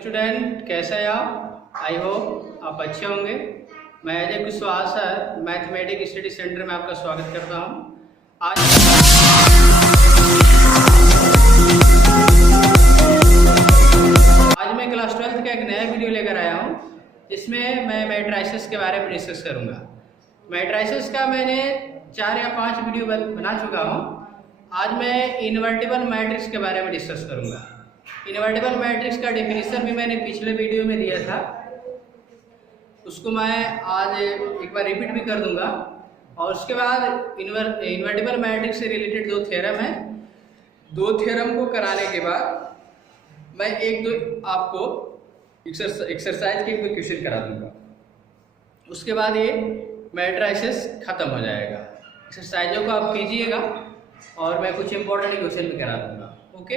Student कैसे हैं आप? आई होप आप अच्छे होंगे। मैं Ajay Kushwaha sir mathematics study centre में आपका स्वागत करता हूं। आज मैं क्लास 12th का एक नया वीडियो लेकर आया हूं, जिसमें मैं मैट्रिसेस के बारे में डिस्कस करूंगा। मैट्रिसेस का मैंने 4 या 5 वीडियो बना चुका हूं। आज मैं इन्वर्टिबल मैट्रिक्स के बारे में डिस्कस करूंगा। इन्वर्टिबल मैट्रिक्स का डेफिनेशन भी मैंने पिछले वीडियो में दिया था, उसको मैं आज एक बार रिपीट भी कर दूंगा। और उसके बाद इन्वर्टिबल मैट्रिक्स से रिलेटेड 2 थ्योरम है। 2 थ्योरम को कराने के बाद मैं एक दो आपको एक्सरसाइज के कोई क्वेश्चन करा दूंगा। उसके बाद ये मैट्रिसेस खत्म हो जाएगा। एक्सरसाइजों को आप कीजिएगा और मैं कुछ इंपॉर्टेंट क्वेश्चन भी करा दूंगा। ओके,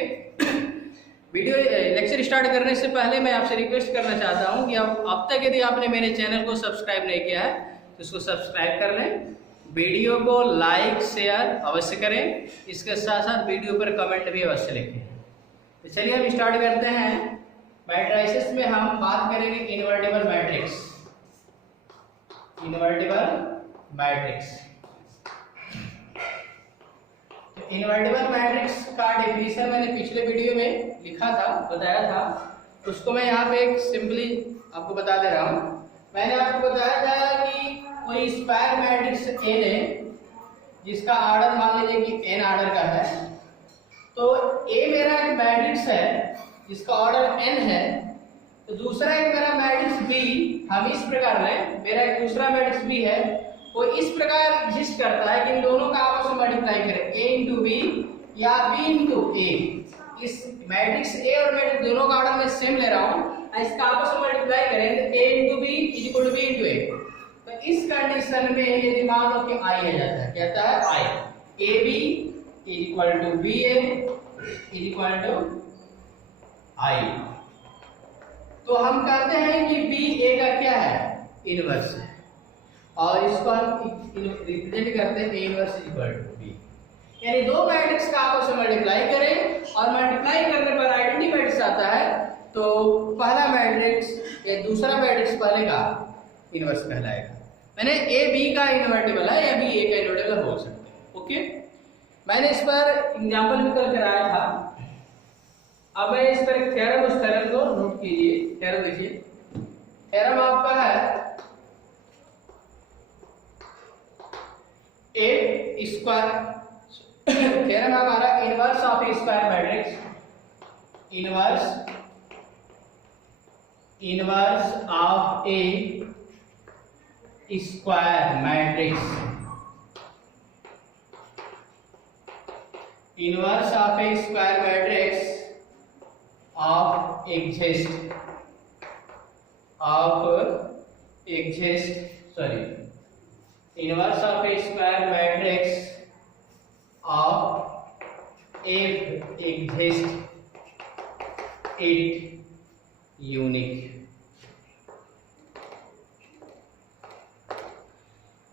वीडियो लेक्चर स्टार्ट करने से पहले मैं आपसे रिक्वेस्ट करना चाहता हूं कि अब तक यदि आपने मेरे चैनल को सब्सक्राइब नहीं किया है तो इसको सब्सक्राइब कर लें। वीडियो को लाइक शेयर अवश्य करें। इसके साथ साथ वीडियो पर कमेंट भी अवश्य लिखें। तो चलिए हम स्टार्ट करते हैं। मैट्रिसेस में हम बात करेंगे invertible matrix. Invertible matrix, invertible matrix का डेफिनेशन मैंने पिछले वीडियो में लिखा था, बताया था। उसको मैं यहाँ पे एक सिंपली आपको बता दे रहा हूँ। मैंने आपको बताया था कि कोई स्क्वायर मैट्रिक्स n है, जिसका ऑर्डर मान लीजिए कि n ऑर्डर का है। तो A मेरा एक मैट्रिक्स है जिसका ऑर्डर n है। तो दूसरा एक मेरा मैट्रिक्स B, हम इस प्रकार लें, मेरा एक दूसरा मैट्रिक्स B है, वो इस प्रकार एग्जिस्ट करता है कि इन दोनों का आपस में मल्टीप्लाई करें, A into B या B into A। इस मैट्रिक्स A और मैट्रिक्स दोनों का ऑर्डर मैं सेम ले रहा हूं, इसका आपस में मल्टीप्लाई करें तो A into B is equal to B into A। तो इस कंडीशन में यदि मान लो कि I आ जाता है, क्या आता है I, AB is equal to BA is equal to I। तो हम कहते हैं कि BA का क्या है, इनवर्स है, और इसको हम रिप्रेजेंट करते हैं A inverse equal to B। यानी दो मैट्रिक्स का आपस में मल्टीप्लाई करें और मल्टीप्लाई करने पर आइडेंटिटी मैट्रिक्स आता है, तो पहला मैट्रिक्स या दूसरा मैट्रिक्स पहले का इनवर्स कहलाएगा। मैंने A B का इन्वर्टिबल है या B A का इन्वर्टिबल हो सकते हैं। ओके, मैंने इस पर एग्जांपल भी कल कराया था। अब मैं इस पर एक थ्योरम, उस थ्योरम को नोट कीजिए। थ्योरम लीजिए। थ्योरम आपका है ए स्क्वायर। थ्योरम हमारा inverse of A square matrix, inverse of A square matrix, inverse of A square matrix of inverse of a square matrix of if exists it unique।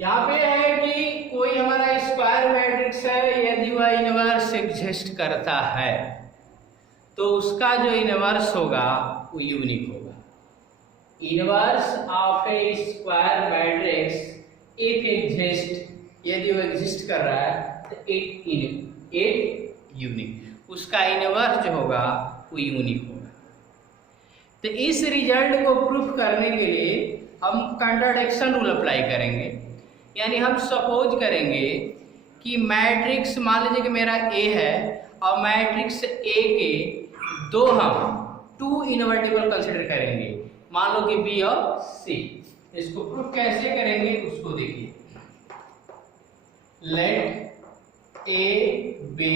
यहाँ पे है कि कोई हमारा स्क्वायर मैट्रिक्स है, यदि वह इनवर्स एग्जिस्ट करता है तो उसका जो इनवर्स होगा वो यूनिक होगा। Inverse of A square matrix if exist, यदि वो एग्जिस्ट कर रहा है तो इट यूनिक, उसका इनवर्स जो होगा वो यूनिक होगा। तो इस रिजल्ट को प्रूफ करने के लिए हम कंट्राडिक्शन रूल अप्लाई करेंगे। यानी हम सपोज करेंगे कि मैट्रिक्स, मान लीजिए कि मेरा A है और मैट्रिक्स A के दो हम 2 इन्वर्टिबल कंसिडर करेंगे, मान लो कि B और C। इसको प्रूफ कैसे करेंगे उसको देखिए। Let A be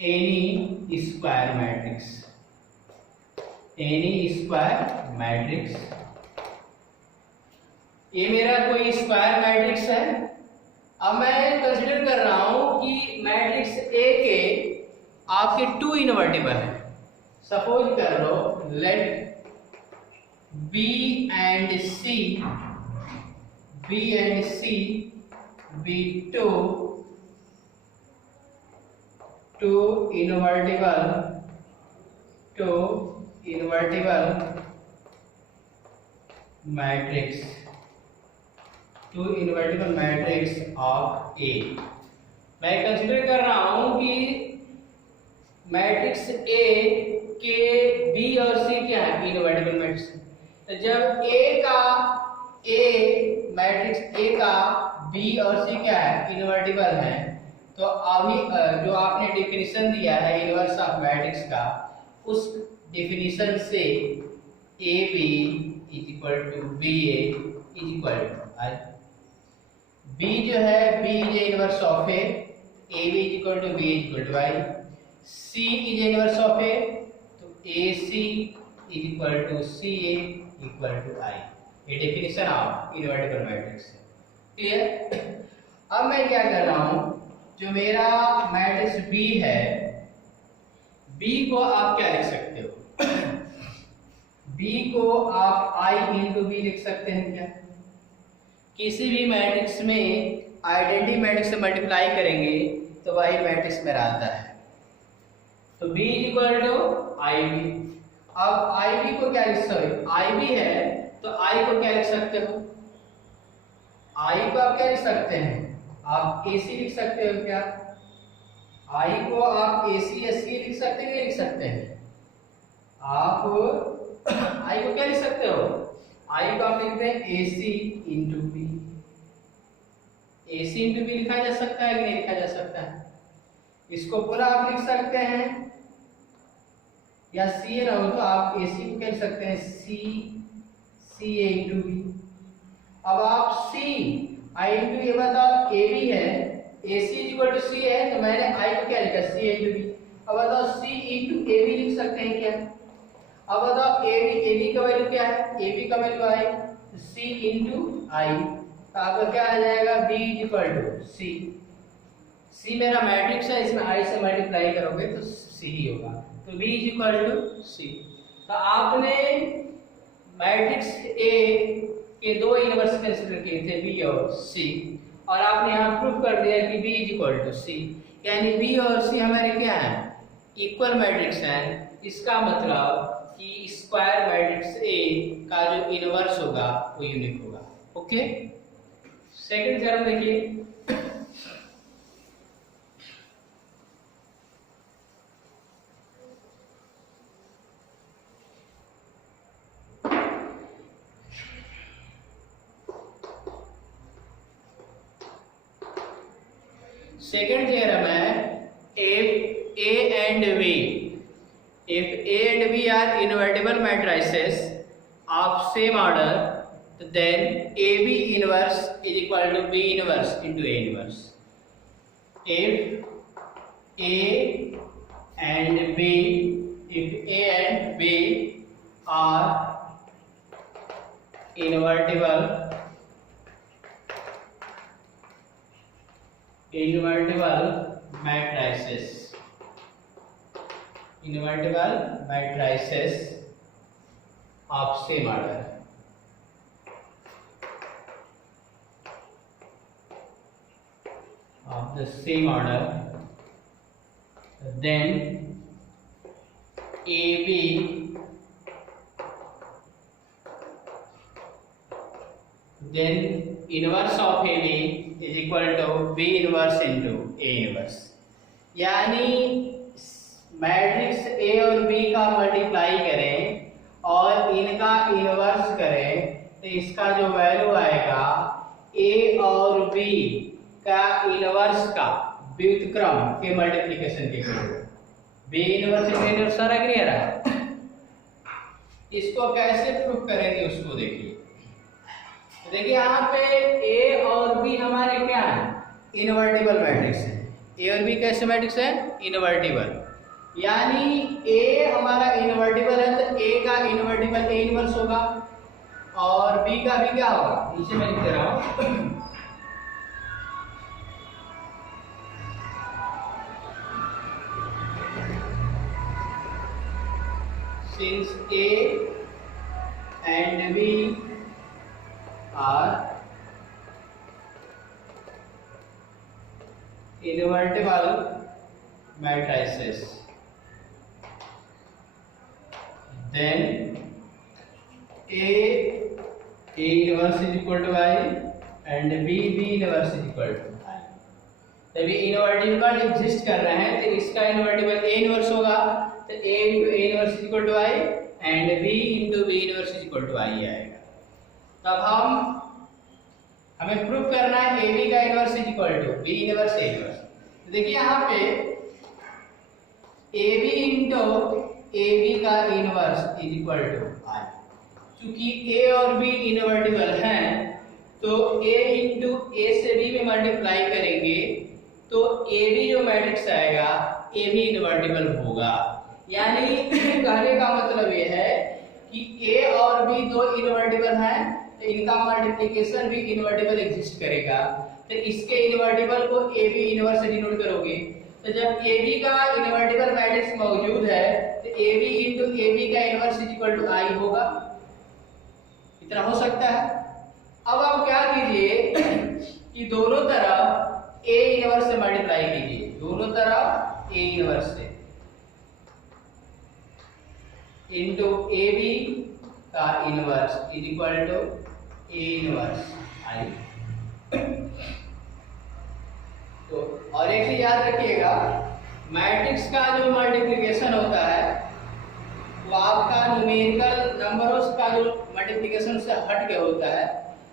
any square matrix, any square matrix. ये मेरा कोई स्क्वायर मैट्रिक्स है। अब मैं कंसीडर कर रहा हूं कि मैट्रिक्स ए के आपके 2 इन्वर्टिबल है। सपोज कर लो let B and C be two invertible invertible matrix, two invertible matrix of A। मैं कंसीडर कर रहा हूं कि मैट्रिक्स A के B और C क्या है, इनवर्टिबल मैट्रिक्स। तो जब मैट्रिक्स A का B और C क्या है, इनवर्टिबल है, तो अभी जो आपने डेफिनेशन दिया है इनवर्स ऑफ मैट्रिक्स का, उस डेफिनेशन से AB is equal to BA is equal to I। B जो है B is inverse of A, AB is equal to B is equal to I। C is inverse of A, तो AC is equal to CA equal to I। ये definition of invertible matrix है। Clear? अब मैं क्या कर रहा हूं, जो मेरा मैट्रिक्स B है, B को आप क्या लिख सकते हो? B को आप I इंटू B लिख सकते हैं क्या? किसी भी मैट्रिक्स में आइडेंटिटी मैट्रिक्स से मल्टीप्लाई करेंगे तो वही मैट्रिक्स में आता है। तो B is equal to IB। अब IB को क्या लिख सकते हो? IB है तो I को क्या लिख सकते हो? I को आप क्या लिख सकते हैं? आप AC लिख सकते हो क्या? I को आप AC या C लिख सकते हैं, लिख सकते हैं? आप I को क्या लिख सकते हो? I को आप लिखते हैं AC into B। AC into B लिखा जा सकता है कि नहीं लिखा जा सकता है? इसको पूरा आप लिख सकते हैं, या C ना हो तो आप AC को क्या लिख सकते हैं? CA into B। अब आप C I इंटू ये बताओ AB है, AC is equal to C है, तो मैंने I को क्या लिखा? C into B। अब बताओ C इंटू AB लिख सकते हैं क्या? अब बताओ AB का वैल्यू क्या है? AB का value I, C into I, तो आपका क्या आ जाएगा? B is equal to C। C मेरा मैट्रिक्स है, इसमें I से मल्टीप्लाई करोगे तो C ही होगा, तो B is equal to C। तो आपने मैट्रिक्स A के दो इनवर्स कंसीडर किए थे, B और C, और आपने यहाँ प्रूफ कर दिया कि B is equal to C, यानी B और C हमारे क्या है? इक्वल मैट्रिक्स हैं। इसका मतलब कि स्क्वायर मैट्रिक्स A का जो इनवर्स होगा वो यूनिक होगा। ओके, सेकंड थ्योरम देखिए। सेकंड थ्योरम है, if A and B are invertible matrices of same order, then AB inverse is equal to B inverse into A inverse. If A and B are invertible matrices of same order, of the same order, then AB, then inverse of AB is equal to B inverse into A inverse। यानी matrix A और B का multiply करें और इनका inverse करें तो इसका जो वैल्यू आएगा A और B का इनवर्स का व्युत्क्रम के मल्टीप्लिकेशन के लिए। B इनवर्स सारा क्लियर है? इसको कैसे प्रूफ करेंगे उसको देखिए। देखिए यहाँ पे A और B हमारे क्या है? इनवर्टिबल मैट्रिक्स है। A और B कैसे मैट्रिक्स है? इनवर्टिबल, यानी A हमारा इनवर्टिबल है तो A का इनवर्टिबल A इनवर्स होगा और B का भी क्या होगा? नीचे मैं लिख दे रहा हूँ, since A and B are invertible matrices, then A inverse is equal to I and B inverse is equal to I. तभी इनवर्टिबल एग्जिस्ट कर रहे हैं तो इसका इनवर्टिबल A इनवर्स होगा, तो A into A inverse is equal to I and B into B inverse is equal to I आएगा। तब हमें प्रूव करना है AB का inverse is equal to B inverse A inverse. तो देखिए यहाँ पे AB इंटू AB का inverse is equal to I. चूंकि A और B इनवर्टिबल हैं तो A इंटू A से B में मल्टीप्लाई करेंगे तो AB जो मैट्रिक्स आएगा A भी इनवर्टिबल होगा। यानी कहने का मतलब ये है कि A और B दो इनवर्टिबल हैं तो इनका मल्टीप्लिकेशन भी इनवर्टिबल एग्जिस्ट करेगा। तो इसके इनवर्टिबल को AB इनवर्स से डिनोट करोगे, तो जब AB का इनवर्टिबल मैट्रिक्स मौजूद है तो AB इंटू AB का इनवर्स इज इक्वल टू आई होगा। इतना हो सकता है। अब आप क्या कीजिए कि दोनों तरफ A इनवर्स से मल्टीप्लाई कीजिए, दोनों तरफ A इनवर्स से इंटू AB का inverse is equal to A inverse I. तो और एक चीज याद रखिएगा, मैट्रिक्स का जो मल्टीप्लिकेशन होता है वो आपका न्यूमेरिकल नंबरों का जो मल्टीप्लिकेशन से हट के होता है।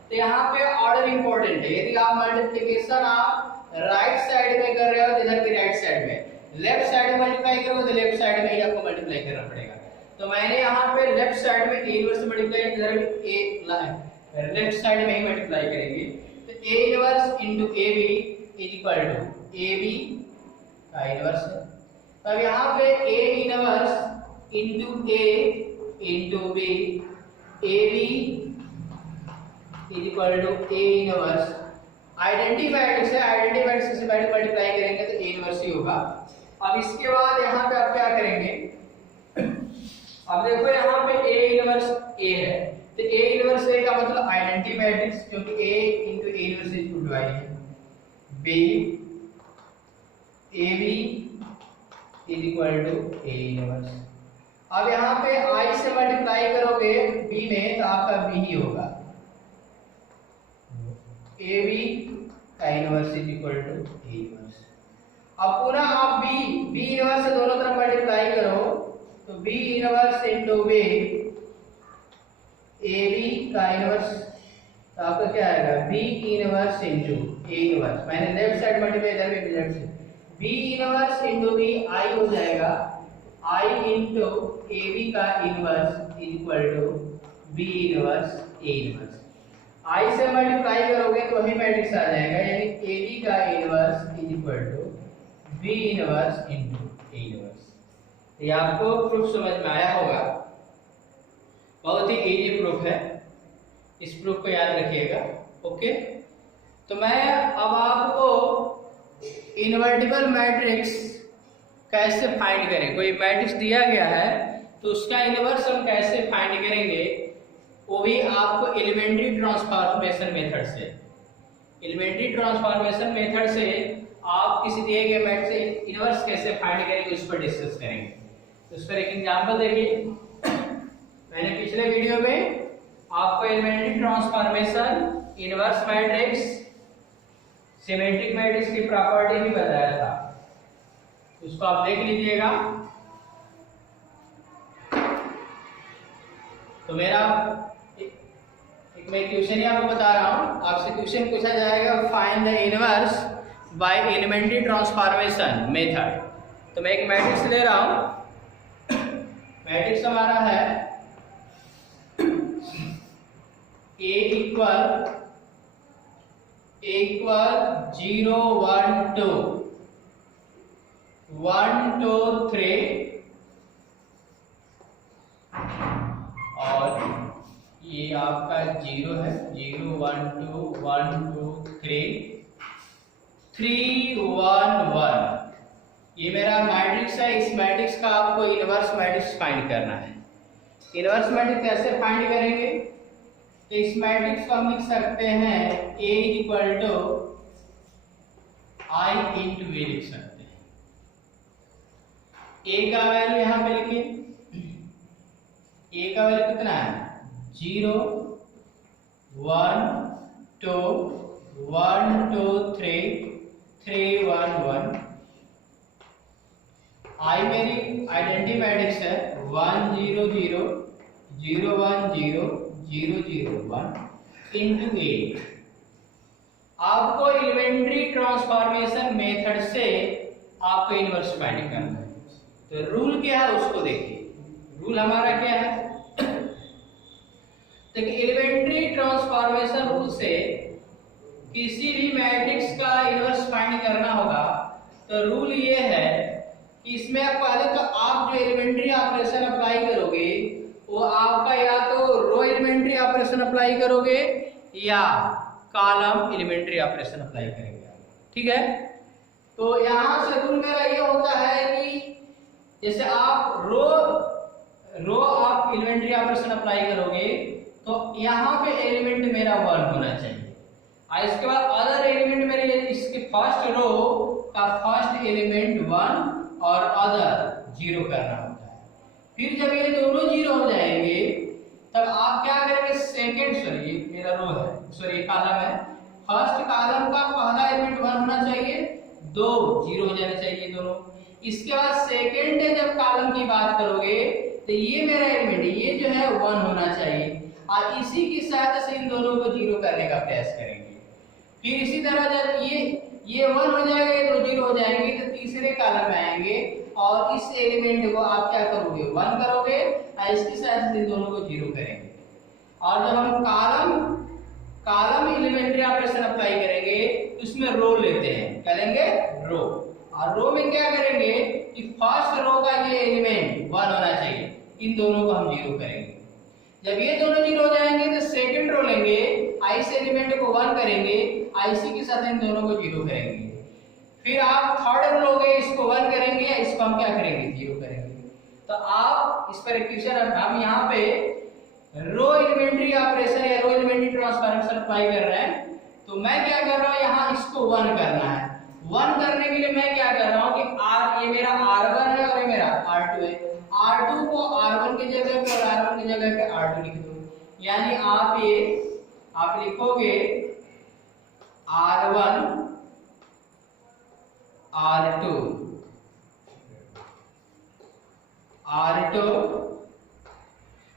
तो यहाँ पे ऑर्डर इंपॉर्टेंट है। यदि आप मल्टीप्लिकेशन आप राइट साइड में कर रहे हो तो इधर की राइट साइड में, लेफ्ट साइड में मल्टीप्लाई करोगे तो लेफ्ट साइड में ही आपको मल्टीप्लाई करना पड़ेगा। तो मैंने यहाँ पे लेफ्ट साइड में A इनवर्स मल्टीप्लाई, इधर A लेफ्ट साइड में ही मल्टीप्लाई करेंगे तो A inverse into AB is equal to AB का इनवर्स है। तब यहाँ पे A inverse into A into B AB is equal to A inverse. Identity matrix है, आइडेंटिटी मैट्रिक्स से मल्टीप्लाई करेंगे तो A इनवर्स ही होगा। अब इसके बाद यहाँ पे आप क्या करेंगे, अब देखो यहाँ पे A इनवर्स A है तो A इनवर्स A का मतलब आइडेंटिटी मैट्रिक्स, क्योंकि A into A inverse is equal to I है। B AB is equal to A inverse. अब यहाँ पे I से मल्टीप्लाई करोगे B में तो आपका B ही होगा। AB का inverse is equal to A inverse. अब पुनः आप B इनवर्स से दोनों तरफ मल्टीप्लाई करो तो B inverse into B AB का इनवर्स तो आपका क्या आएगा B inverse into A inverse. मैंने लेफ्ट साइड मल्टीप्लाई इधर भी लेफ्ट से B inverse into B I हो जाएगा I इनटू AB का inverse is equal to B inverse A inverse. I से मल्टीप्लाई करोगे तो वही मैट्रिक्स आ जाएगा, यानी AB का inverse is equal to B inverse into A inverse. ये आपको प्रूफ समझ में आया होगा, बहुत ही इजी प्रूफ है, इस प्रूफ को याद रखिएगा। ओके, तो मैं अब आपको इनवर्टिबल मैट्रिक्स कैसे फाइंड करें। कोई मैट्रिक्स दिया गया है तो उसका इनवर्स हम कैसे फाइंड करेंगे, वो भी आपको एलिमेंट्री ट्रांसफॉर्मेशन मेथड से। एलिमेंट्री ट्रांसफॉर्मेशन मेथड से आप किसी दिए गए मैट्रिक्स से इनवर्स कैसे फाइंड करेंगे उस पर डिस्कस करेंगे। तो उस पर एक एग्जांपल देखिए, मैंने पिछले वीडियो में आपको elementary transformation, inverse matrix, symmetric matrix की प्रॉपर्टी भी बताया था, उसको आप देख लीजिएगा। तो मेरा एक मैं क्वेश्चन ही आपको बता रहा हूं, आपसे क्वेश्चन पूछा जाएगा find the inverse by elementary transformation method. तो मैं एक मैट्रिक्स ले रहा हूं, मैट्रिक्स हमारा है A इक्वल 0 1 2 1 2 3 और ये आपका 0 है, 0 1 2 1 2 3 3 1 1। ये मेरा मैट्रिक्स है। इस मैट्रिक्स का आपको इनवर्स मैट्रिक्स फाइंड करना है। इनवर्स मैट्रिक्स कैसे फाइंड करेंगे, तो इस मैट्रिक्स को हम लिख सकते हैं A equal to I into A लिख सकते हैं। A का वैल्यू यहां पे लिखिए ए का वैल्यू कितना है 0 1 2 1 2 3 3 1 1। आई मेरी आइडेंटिटी मैट्रिक्स है 1 0 0 0 1 0 0 0 1 इनटू 8। आपको एलिमेंट्री ट्रांसफॉर्मेशन मेथड से आपको इनवर्स फाइंड करना है। तो रूल क्या है उसको देखिए। रूल हमारा क्या है, देखिए एलिमेंट्री ट्रांसफॉर्मेशन रूल से किसी भी मैट्रिक्स का इनवर्स फाइंड करना होगा तो रूल ये है कि इसमें आप पहले तो आप जो एलिमेंट्री ऑपरेशन अप्लाई करोगे वो आपका या तो रो एलिमेंट्री ऑपरेशन अप्लाई करोगे या कॉलम एलिमेंट्री ऑपरेशन अप्लाई करेंगे, ठीक है। तो यहां से रूल मेरा ये होता है कि जैसे आप रो आप एलिमेंट्री ऑपरेशन अप्लाई करोगे तो यहाँ पे एलिमेंट मेरा 1 होना चाहिए और इसके बाद अदर एलिमेंट मेरे इसके फर्स्ट रो का फर्स्ट एलिमेंट 1 और अदर 0 करना होता है। फिर जब ये दोनों 0 हो जाएंगे तब आप क्या करेंगे, सेकेंड सॉरी मेरा रो है सॉरी कॉलम है, फर्स्ट कॉलम का पहला एलिमेंट 1 होना चाहिए, दो 0 हो जाने चाहिए दोनों। इसके बाद सेकेंड जब कॉलम की बात करोगे तो ये मेरा एलिमेंट ये जो है 1 होना चाहिए और इसी की सहायता से इन दोनों को 0 करने का प्रयास करेंगे। फिर इसी तरह जब ये 1 हो जाएगा ये दो 0 हो जाएंगे तो तीसरे कॉलम में आएंगे और इस एलिमेंट को आप क्या करोगे 1 करोगे और इसकी सहायता से इन दोनों को 0 करेंगे। और जब हम कॉलम एलिमेंट्री ऑपरेशन अप्लाई करेंगे तो उसमें रो लेते हैं, क्या लेंगे रो, और रो में क्या करेंगे कि फर्स्ट रो का ये एलिमेंट 1 होना चाहिए, इन दोनों को हम 0 करेंगे। जब ये दोनों 0 हो जाएंगे तो सेकंड रो लेंगे, आई से एलिमेंट को 1 करेंगे, आईसी के साथ इन दोनों को 0 करेंगे। फिर आप थर्ड रो लोगे, इसको 1 करेंगे या इसको हम क्या करेंगे 0 करेंगे। तो आप इस पर क्वेश्चन हम यहाँ पे रो एलिमेंट्री ऑपरेशन या रो एलिमेंट्री ट्रांसफॉर्मेशन अप्लाई कर रहे हैं। तो मैं क्या कर रहा हूँ यहाँ इसको 1 करना है। 1 करने के लिए मैं क्या कर रहा हूँ कि ये मेरा R1 है और ये मेरा R2 है, R2 को R1 की जगह पे और R1 की जगह पे R2 लिख दो। यानी आप लिखोगे R1 R2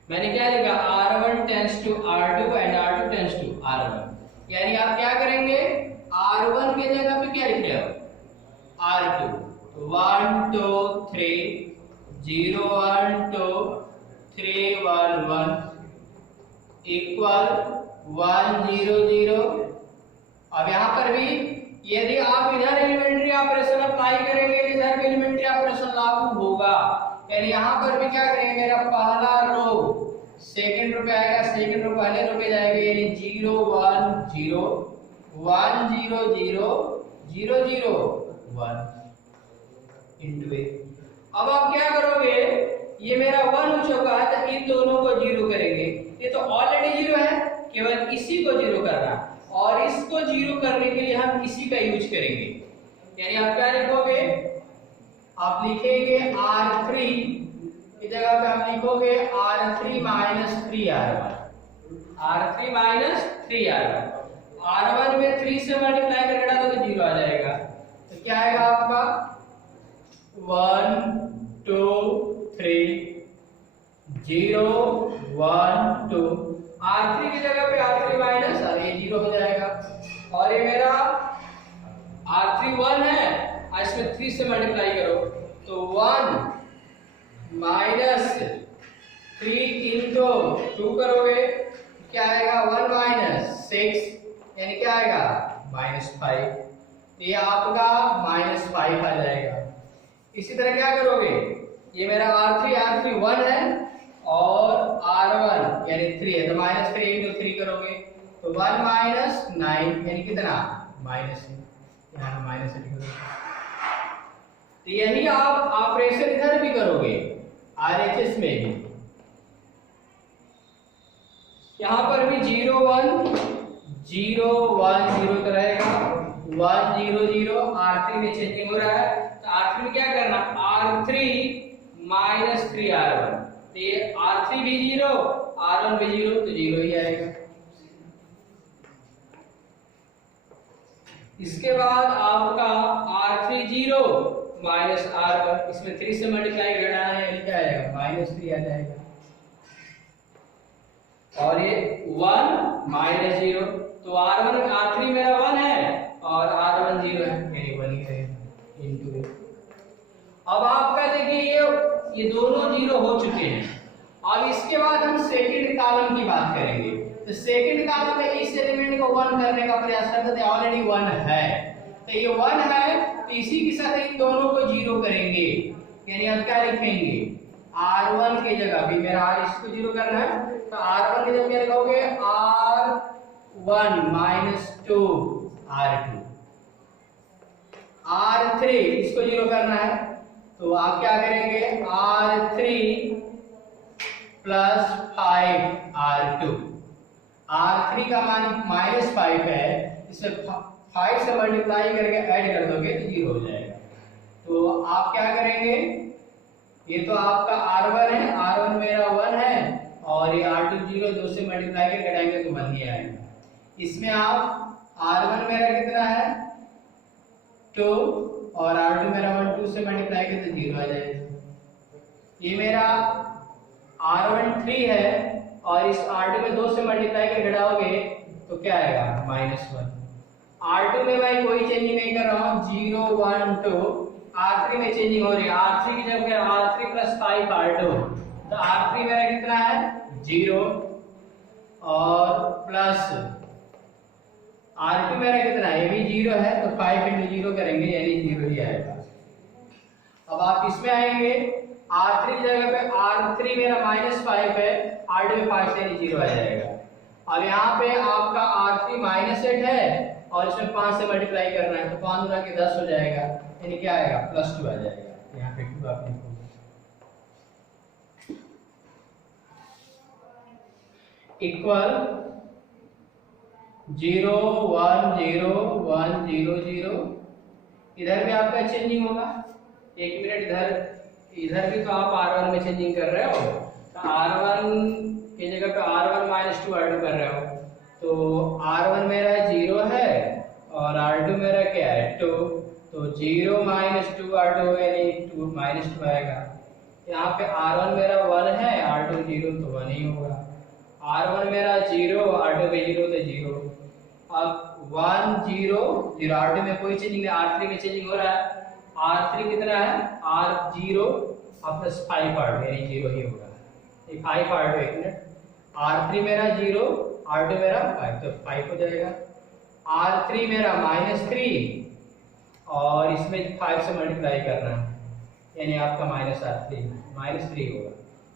मैंने क्या लिखा R1 tends to R2 and R2 tends to R1। यानी आप क्या करेंगे R1 के जगह पे क्या लिख रहे हो R2, 1 2 3 0 1 2 3 1 1 इक्वल 1 0 0। अब यहाँ पर भी यदि आप इधर एलिमेंट्री ऑपरेशन अप्लाई करेंगे इधर भी एलिमेंट्री ऑपरेशन लागू होगा। यानी यहाँ पर भी क्या करेंगे, मेरा पहला रो सेकंड रो पे आएगा, सेकंड रो पहले रो पे जाएगा, यानी 0 1 0 1 0 0 0 0 1 इनटू ए। अब आप क्या करोगे, ये मेरा 1 हो चुका है तो इन दोनों को 0 करेंगे। ये तो ऑलरेडी 0 है, केवल इसी को 0 करना और इसको 0 करने के लिए हम इसी का यूज करेंगे। यानी आप क्या लिखोगे, आप लिखेंगे R3 की जगह पे आप लिखोगे R3 minus 3R1, R3 minus 3R1। R1 में 3 से मल्टीप्लाई करके डालो तो 0 आ जाएगा। तो क्या आएगा आपका 1 2 3 0 1 2। R3 की जगह पे R3 माइनस और ये 0 हो जाएगा। और ये मेरा R3 1 है, इसमें 3 से मल्टीप्लाई करो तो 1 माइनस 3 इनटू 2 करोगे क्या आएगा 1 माइनस 6 यानी क्या आएगा -5। ये आपका -5 आ जाएगा। इसी तरह क्या करोगे, ये मेरा R3 1 है और R1 यानी 3 है तो -3 इनटू 3 करोगे तो 1 माइनस 9 यानी कितना माइनस, यहाँ माइनस लिख दो। तो यही आप ऑपरेशन इधर भी करोगे RHS में भी, यहां पर भी 0 1 0 1 0 तो रहेगा 1 0 0। R3 में चेंजिंग हो रहा है तो R3 में क्या करना R3 माइनस 3R1। तो ये R3 भी 0, R1 भी 0, तो 0 ही आएगा। इसके बाद आपका R3 0 माइनस R1, इसमें 3 से मल्टीप्लाई करना है, यानी क्या आएगा -3 आ जाएगा। और ये 1 माइनस 0, तो R3 मेरा 1 है और R1 0 है, यानी 1 ही रहेगा इनटू। अब आपका देखिए ये दोनों 0 हो चुके हैं। अब इसके बाद हम सेकंड कॉलम की बात करेंगे। तो सेकंड कॉलम में इस एलिमेंट को 1 करने का प्रयास करते थे, ऑलरेडी 1 है, तो ये 1 है, तो इसी के साथ इन दोनों को 0 करेंगे, यानी अब क्या लिखेंगे R1 की जगह भी मेरा R इसको 0 करना है, तो R1 की जगह क्या लिखोगे R1 माइनस 2 R2। R3 इसको 0 करना है, तो आप क्या करेंगे R3 प्लस 5 R2। R3 का मान -5 है, इसे 5 से मल्टीप्लाई करके ऐड कर दोगे तो 0 हो जाएगा। तो आप क्या करेंगे, ये तो आपका R1 है, R1 मेरा 1 है और ये R2 0, 2 से मल्टीप्लाई करके घटाएंगे तो 1 ही आएगा। इसमें आप R1 मेरा कितना है 2 और R2 मेरा 1, 2 से मल्टीप्लाई करके तो 0 आ जाएगा। ये मेरा R1 3 है और इस R2 में 2 से मल्टीप्लाई करके घटाओगे तो क्या आएगा -1। R2 में भाई कोई चेंजिंग नहीं कर रहा हूं, 0 1 2, R3 में चेंजिंग हो रही है, R3 की जगह R3 प्लस 5 R2, तो R3 मेरा कितना है 0 और प्लस R2 मेरा कितना है, ये भी 0 है, तो 5 into 0 करेंगे यानी 0 ही आएगा। अब आप इसमें आएंगे, R3 की जगह पे R3 मेरा -5 है, R2 में 5 यानी 0 आ जाएगा। अब यहाँ पे आपका R3 -8 है और इसमें 5 से मल्टीप्लाई करना है, तो 5 गुना के 10 हो जाएगा, यानी क्या आएगा +2 आ जाएगा। यहाँ पे 2 आप लिखोगे, इक्वल 0 1 0 1 0 0। इधर भी आपका चेंजिंग होगा, 1 मिनट इधर भी तो आप R1 में चेंजिंग कर रहे हो, तो R1 की जगह पे R1 -2 R2 कर रहे हो, तो R1 मेरा 0 है और R2 मेरा क्या है 2, तो 0 -2 R2 यानी 2 -2 आएगा। यहाँ पे R1 मेरा 1 है, R2 0, तो 1 ही होगा। R1 मेरा 0, R2 भी 0, तो 0। अब 1 0 0, R2 में कोई चेंजिंग नहीं, R3 में चेंजिंग हो रहा है, R3 कितना है R0 और प्लस 5 R2 यानी 0 ही होगा, ये 5 R2, 1 मिनट, R3 मेरा 0, R2 मेरा 5, तो 5 हो जाएगा। R3 मेरा -3 और इसमें 5 से मल्टीप्लाई करना है, यानी आपका -3 होगा।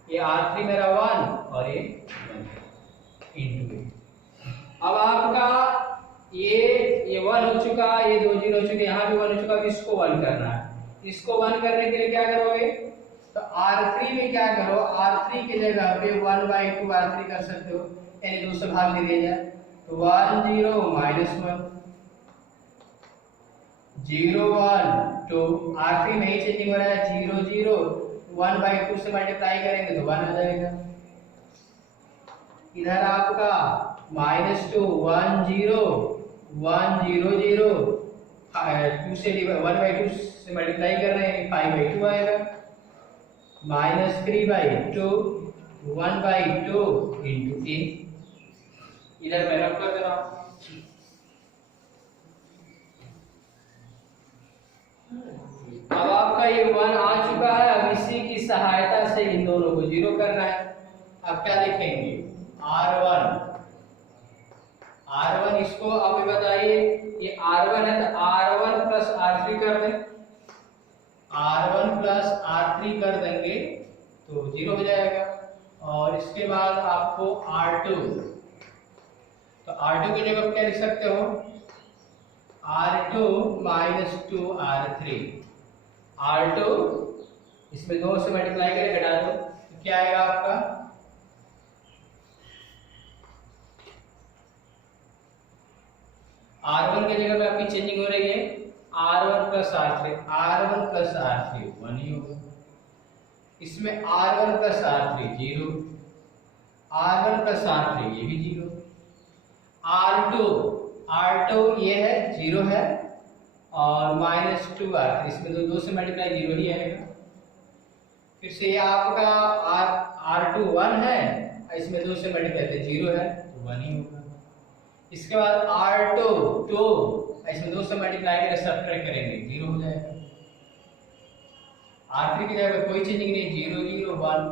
ये R3 मेरा 1 और ये 1 इंटू। अब आपका ये 1 हो चुका, ये 2 0 हो चुके, यहाँ भी 1 हो चुका, अब इसको 1 करना है। इसको 1 करने के लिए क्या करोगे, तो R3 में क्या करो, R3 की जगह पे 1/2 R3 कर सकते हो, यानी 2 से भाग दे दिया जाए, तो 1 0 -1 0 1 2, R3 में ही चेंजिंग हो रहा है, 0 0 1/2 से मल्टीप्लाई करेंगे तो 1 आ जाएगा। इधर आपका -2 1 0 1 0 0, 2 से 1/2 से मल्टीप्लाई कर रहे हैं, 5/2 आएगा, -3/2 1/2 इंटू a। इधर मैं रख कर रहा हूं, अब आपका ये 1 आ चुका है। अब इसी की सहायता से इन दोनों को 0 करना है। अब क्या लिखेंगे R1 इसको आप बताइए, ये R1 है तो R1 प्लस R3 कर दें, R1 प्लस R3 कर देंगे तो 0 हो जाएगा। और इसके बाद आपको R2, तो R2 की जगह क्या लिख सकते हो, R2 -2 R3, R2 इसमें 2 से मल्टीप्लाई करके घटा दो, तो क्या आएगा आपका R1 की जगह पे आपकी चेंजिंग हो रही है, R1 plus R3, R1 plus R3 1 ही होगा। इसमें R1 plus R3 0, R1 plus R3 ये भी 0, R2 ये है 0 है, और -2R3 इसमें तो 2 से मल्टीप्लाई 0 ही आएगा। फिर से ये आपका R2 1 है, इसमें 2 से मल्टीप्लाई तो 0 है तो 1 ही होगा। इसके बाद R2 2, इसमें 2 से मल्टीप्लाई करें सब्ट्रैक्ट करेंगे 0 हो जाएगा। R3 की जगह कोई चेंजिंग नहीं, 0 0 1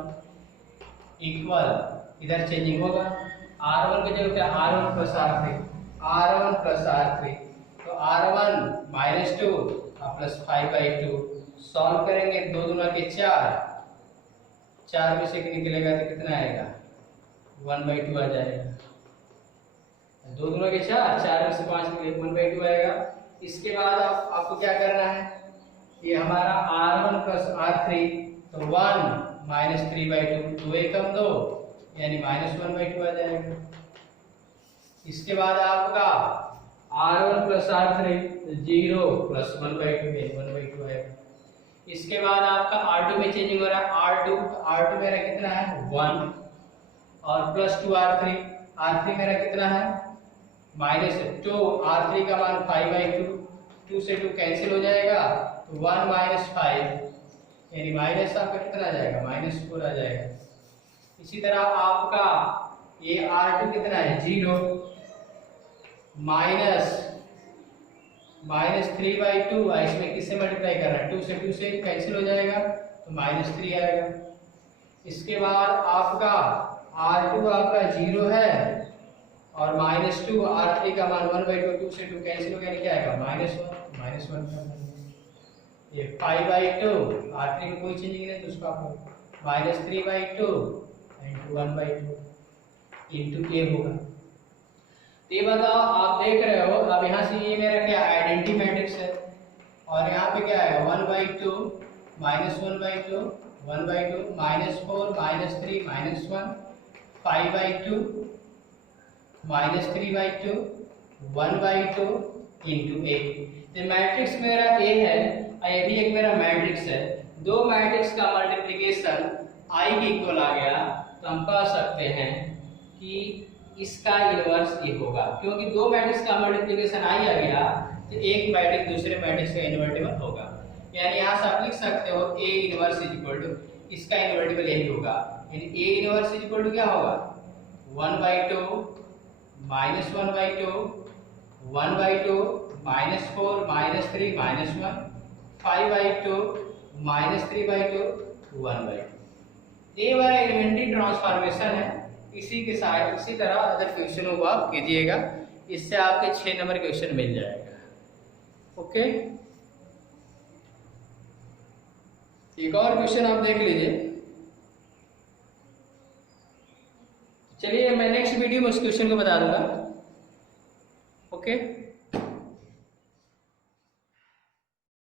इक्वल इधर चेंजिंग होगा। R1 की जगह क्या, R1 plus R3, R1 plus R3 तो R1 -2 प्लस 5/2 सॉल्व करेंगे, 2 दूना के 4, 4 में से निकलेगा तो कितना आएगा 1/2 आ जाएगा। 2 दूना के 4, 4 में से 5 निकले 1/2 आएगा। इसके बाद आपको क्या करना है, ये हमारा R1 प्लस R3 तो 1 -3/2, 2 एकम 2 यानी -1/2 आ जाएगा। इसके बाद आपका R1 प्लस R3 0 प्लस 1/2 1/2 आएगा। इसके बाद आपका R2 में चेंजिंग हो रहा है, R2 मेरा कितना है 1 और प्लस 2R3, R3 मेरा कितना है -2, R3 का मान 5/2, 2 से 2 कैंसिल हो जाएगा तो 1 -5 यानी माइनस आपका कितना आ जाएगा -4 आ जाएगा। इसी तरह आपका ये R2 कितना है 0 -3/2, इसमें किससे मल्टीप्लाई कर रहा है 2 से 2 से कैंसिल हो जाएगा तो -3 आएगा। इसके बाद आपका R2 आपका 0 है और -2, R3 का मान 1/2, 2 से 2 कैंसिल हो गया क्या आएगा -1 ये 5/2, R3 में कोई चेंजिंग नहीं तो उसका -3/2 into 1/2 into k होगा। तो ये बताओ आप देख रहे हो, अब यहाँ से ये मेरा क्या आइडेंटिटी मैट्रिक्स है और यहाँ पे क्या है 1/2 -1/2 1/2 -4 -3 -1 5/2 -3/2 1/2 into a। तो मैट्रिक्स मेरा A है और ये भी एक मेरा मैट्रिक्स है। दो मैट्रिक्स का मल्टीप्लिकेशन I के इक्वल आ गया तो हम कह सकते हैं कि इसका इनवर्स ये होगा, क्योंकि दो मैट्रिक्स का मल्टीप्लिकेशन I आ गया तो एक मैट्रिक्स दूसरे मैट्रिक्स का इन्वर्टिबल होगा। यानी यहाँ से आप लिख सकते हो A inverse is equal to, इसका इन्वर्टिबल यही होगा, यानी A inverse is equal to क्या होगा 1/2 -1/2 1/2 -4 -3 -1 5/2 -3/2 1/2। ये वाला एलिमेंट्री ट्रांसफॉर्मेशन है। इसी के साथ इसी तरह अदर क्वेश्चनों को आप कीजिएगा, इससे आपके 6 नंबर क्वेश्चन मिल जाएगा। ओके, एक और क्वेश्चन आप देख लीजिए। चलिए मैं नेक्स्ट वीडियो में उस क्वेश्चन को बता दूंगा। ओके।